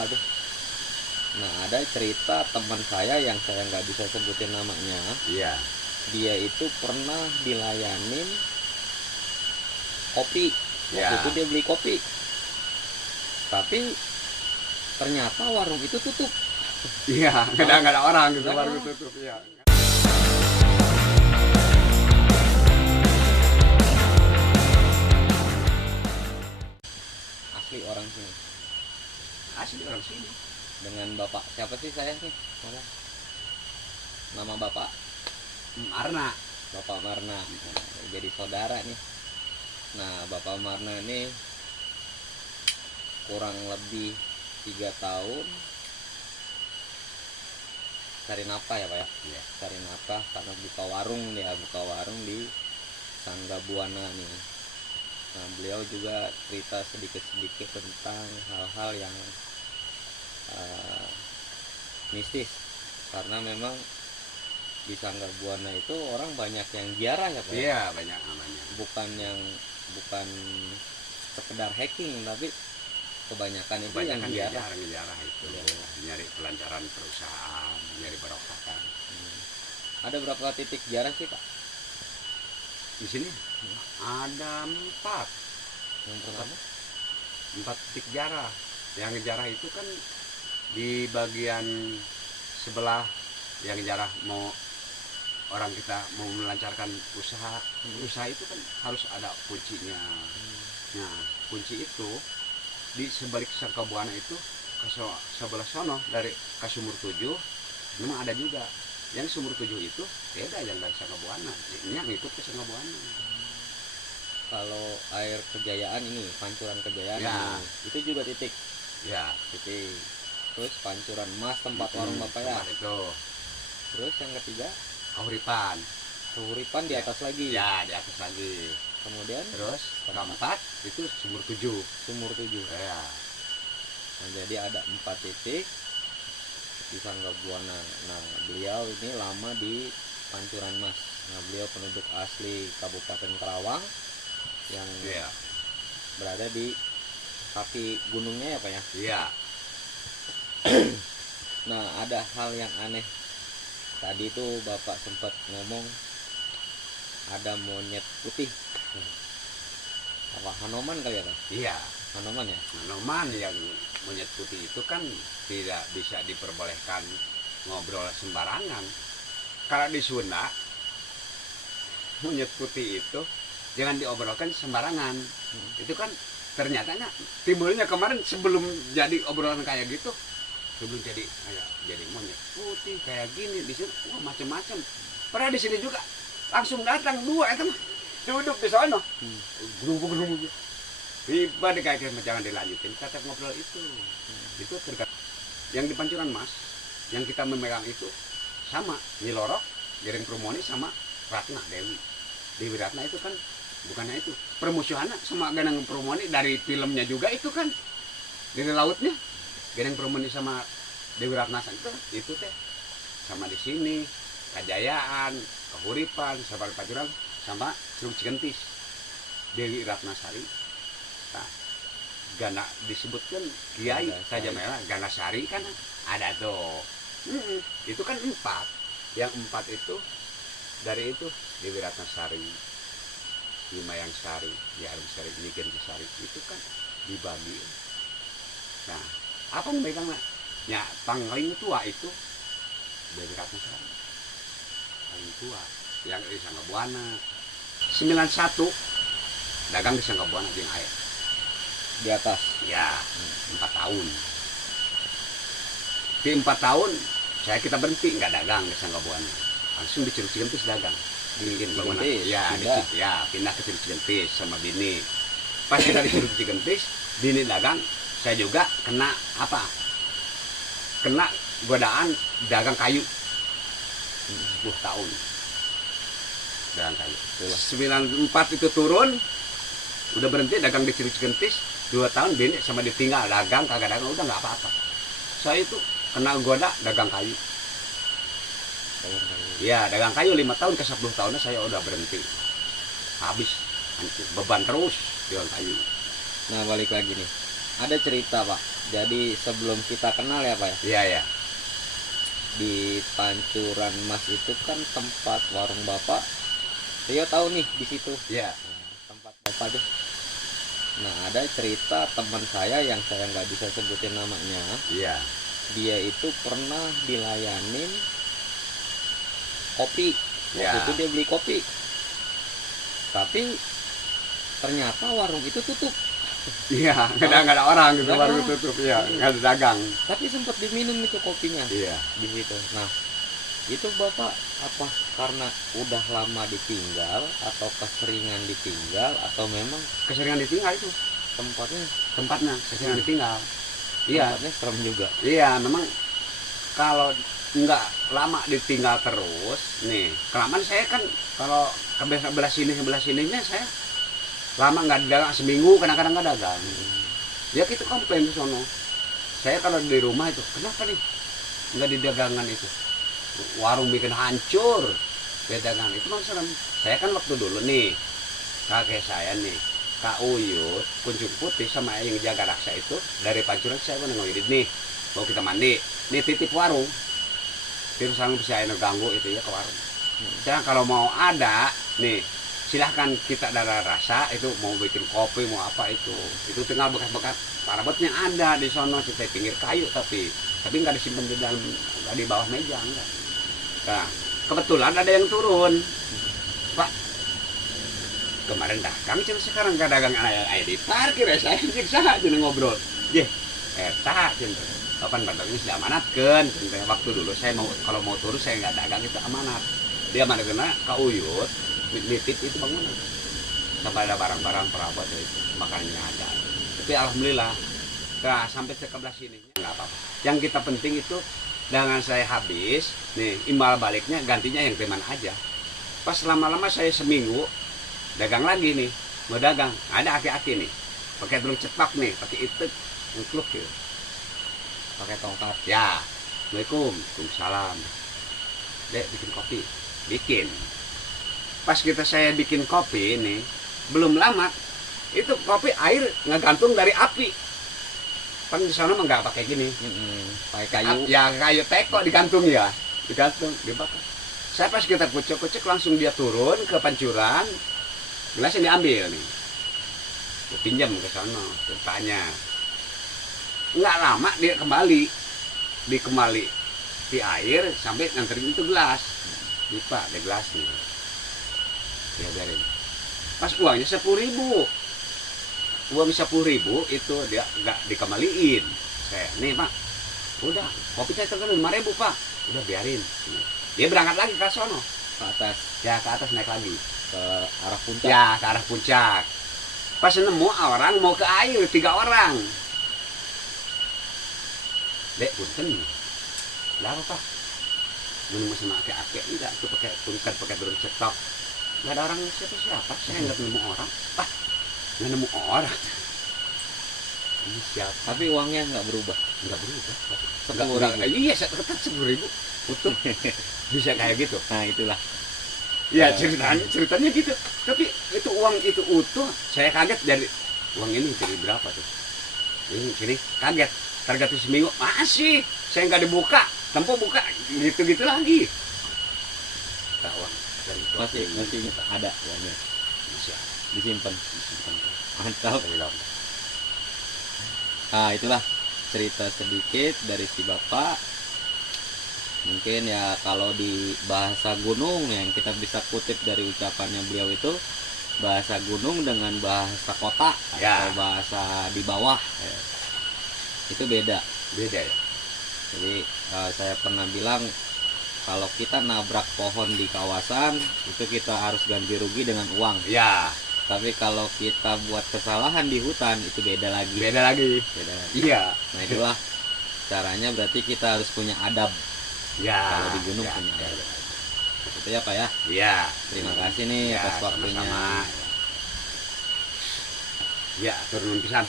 apa tuh. Nah ada cerita teman saya yang saya nggak bisa sebutin namanya. Iya. Dia itu pernah dilayanin kopi. Waktu Ya. itu dia beli kopi, tapi ternyata warung itu tutup. Iya, nggak ada orang gitu, Nggak baru ada. tutup. Iya. Asli orang sini. Asli orang sini. Dengan bapak siapa sih saya nih ngomong? Nama bapak Arna. Bapak Marna. Nah, jadi saudara nih. Nah Bapak Marna ini kurang lebih 3 tahun cari nafkah ya Pak ya. Iya. Cari nafkah karena buka warung, dia buka warung di Sangga Buana nih. Nah beliau juga cerita sedikit-sedikit tentang hal-hal yang mistis, karena memang di Sangga Buana itu orang banyak yang ziarah ya Pak ya? Iya, banyak namanya. bukan sekedar hacking, tapi kebanyakan itu yang Kebanyakan ziarah. jarang itu. Nyari kelancaran perusahaan, nyari barokah kan. Ada berapa titik ziarah sih Pak? Di sini ada 4 Yang pertama 4 titik jarah. Yang jarah itu kan di bagian sebelah yang jarah mau orang kita mau melancarkan usaha. Usaha itu kan harus ada kuncinya. Nah, kunci itu di sebalik Sangga Buana itu ke sebelah sono dari ke Sumur 7 memang ada juga. Yang Sumur 7 itu beda yang dari Sangga Buana. Ini yang ikut ke Sangga Buana. kalau air Kejayaan ini, Pancuran Kejayaan Ya. ini, itu juga titik. Ya, Titik. Terus Pancuran Mas tempat warung Bapak ya. tempat itu Terus yang ketiga Kahuripan. Kahuripan di atas lagi. Ya, di atas lagi. Kemudian Terus keempat itu Sumur 7. Sumur 7. Ya. Nah, jadi ada 4 titik di Sangga Buana. Nah, beliau ini lama di Pancuran Mas. Nah, beliau penduduk asli Kabupaten Karawang yang Iya. berada di kaki gunungnya ya Pak ya. Iya. Nah, ada hal yang aneh. Tadi itu Bapak sempat ngomong ada monyet putih. Apa Hanoman kali ya Pak? Iya. Hanoman ya. Tanaman yang monyet putih itu kan tidak bisa diperbolehkan ngobrol sembarangan. Kalau di Sunda monyet putih itu jangan diobrolkan sembarangan. Itu kan ternyata timbulnya kemarin sebelum jadi obrolan kayak gitu, sebelum jadi kayak jadi monyet putih kayak gini di sini macam-macam. Pernah di sini juga langsung datang 2 itu mah duduk di sana. Gerubuk-gerubuk. Tiba dikaitkan jangan dilanjutin kata ngobrol itu. Itu tergantung. Yang di Pancuran Mas, yang kita memegang itu sama Nyi Lorok, Giring Prumoni sama Ratna Dewi. Dewi Ratna itu kan bukannya itu permusuhannya sama Giring Prumoni dari filmnya juga itu kan dari lautnya Giring Prumoni sama Dewi Ratna itu teh sama di sini Kajayaan, Kahuripan, sama Pancuran sama Seruk Cigentis Dewi Ratnasari. Nah, Gana disebutkan Kiai saja merah Ganasari kan ada tuh. Itu kan 4. Yang 4 itu dari itu Dewi Ratnasari, Himayang Sari, Jarum Sari, Nigen Sari itu kan dibagi. Nah, apa yang megangnya? Ya, paling tua itu Dewi Ratnasari. Paling tua yang di Sangga Buana. 91 dagang di Sangga Buana jeung air. Di atas. Ya, 4 tahun. Di 4 tahun kita berhenti nggak dagang di Sangga Buana. Langsung di Curug Cigentis dagang. Bikin bangunan. Ya, pindah ke Curug Cigentis sama bini. Pas kita di Curug Cigentis, bini dagang, saya juga kena apa? Kena godaan dagang kayu. 10 tahun. Dagang kayu. 94 itu turun, udah berhenti dagang di Curug Cigentis. 2 tahun bini sama ditinggal dagang kagak dagang udah nggak apa-apa. Saya itu kena goda dagang kayu. Ya dagang kayu 5 tahun ke 10 tahunnya saya udah berhenti. Habis beban terus jual kayu. Nah balik lagi nih, ada cerita Pak Jadi sebelum kita kenal ya Pak ya, Iya ya. di Pancuran Mas itu kan tempat warung Bapak. Rio tahu nih di situ. Iya. Nah, tempat Bapak tuh. Nah, ada cerita teman saya yang saya nggak bisa sebutin namanya. Iya. Dia itu pernah dilayanin kopi. Waktu Ya. itu dia beli kopi. Tapi ternyata warung itu tutup. Iya, nggak ada orang gitu, Nggak ada baru orang. tutup ya, nggak ada dagang. Tapi sempat diminum itu kopinya Iya. di situ. Nah, itu Bapak apa karena udah lama ditinggal atau keseringan ditinggal atau memang Keseringan ditinggal itu tempatnya, keseringan ditinggal. Iya, tempatnya serem juga. iya, memang kalau nggak lama ditinggal terus, nih, kelamaan saya kan kalau sebelah sininya saya lama nggak dagang seminggu, kadang-kadang nggak dagang. Ya kita komplain ke sono. Saya kalau di rumah itu, kenapa nih nggak di dagangan itu? Warung bikin hancur, dagangan itu memang serem. Saya kan waktu dulu nih, kakek saya nih, Kak Uyut, Kunjung Putih sama yang jaga raksa itu dari Pancuran saya mau ngomongin nih, mau kita mandi, nih titip warung, terus selalu bisa ganggu itu ya ke warung. Sekarang kalau mau ada, nih silahkan kita darah rasa itu mau bikin kopi mau apa itu tinggal bekas-bekas parabotnya ada di sono kita pinggir kayu tapi nggak disimpan di dalam, nggak di bawah meja enggak. Nah kebetulan ada yang turun, Pak kemarin dagang cina sekarang nggak dagang air di parkir ya saya saja ngobrol deh eta cina kapan badangnya sudah amanatkan waktu dulu saya mau kalau mau turun saya nggak dagang itu amanat dia mana kena Kak Uyut nitip itu bangunan sampai ada barang-barang perabot itu makanannya ada tapi alhamdulillah nah sampai ke sebelah sini nggak apa-apa yang kita penting itu dengan saya habis nih imbal baliknya gantinya yang teman aja pas lama-lama saya seminggu dagang lagi nih mau dagang ada aki-aki nih pakai drum cepak nih pakai itu ngkluk gitu Pakai tongkat. ya Assalamualaikum Waalaikumsalam dek bikin kopi bikin pas saya bikin kopi ini belum lama itu kopi air ngegantung dari api kan di sana mah nggak pakai gini Pakai kayu. ya kayu teko digantung ya digantung dibakar saya pas kita kucek-kucek langsung dia turun ke Pancuran gelasnya diambil nih gue pinjam ke sana tanya nggak lama dia kembali di air sampai nganterin itu gelas lupa ada gelasnya ya biarin pas uangnya 10.000 uang 10.000 itu dia nggak dikembaliin saya nih Pak udah kopi saya terkena 5.000 Pak udah biarin dia berangkat lagi ke sono Ke atas. ya ke atas naik lagi Ke arah puncak. ya ke arah puncak pas nemu orang mau ke air 3 orang dek punten lah apa Pak nemu sama akek-akek enggak tuh pakai tungkat pakai drone cetok nggak ada orang siapa saya nggak nemu orang nggak nemu orang ini siapa Tapi uangnya nggak berubah. nggak berubah 10.000. iya saya tetap 10.000 utuh bisa kayak gitu Nah itulah. ya ceritanya gitu tapi itu uang itu utuh saya kaget dari uang ini jadi berapa tuh ini kaget target seminggu masih saya nggak dibuka tempo buka gitu lagi tak uang Masih ada uangnya. masih Disimpan. Mantap. Nah itulah cerita sedikit dari si Bapak. Mungkin ya kalau di bahasa gunung yang kita bisa kutip dari ucapannya beliau itu bahasa gunung dengan bahasa kota Ya. atau bahasa di bawah ya. Itu beda. beda ya Jadi saya pernah bilang kalau kita nabrak pohon di kawasan itu kita harus ganti rugi dengan uang. ya Tapi kalau kita buat kesalahan di hutan itu beda lagi. beda lagi Beda lagi. iya Nah itulah caranya berarti kita harus punya adab. ya Kalau di gunung ya, punya ya, adab. Itu ya Pak ya. ya. Terima kasih nih Ya, atas waktunya. sama-sama. Ya turun pisan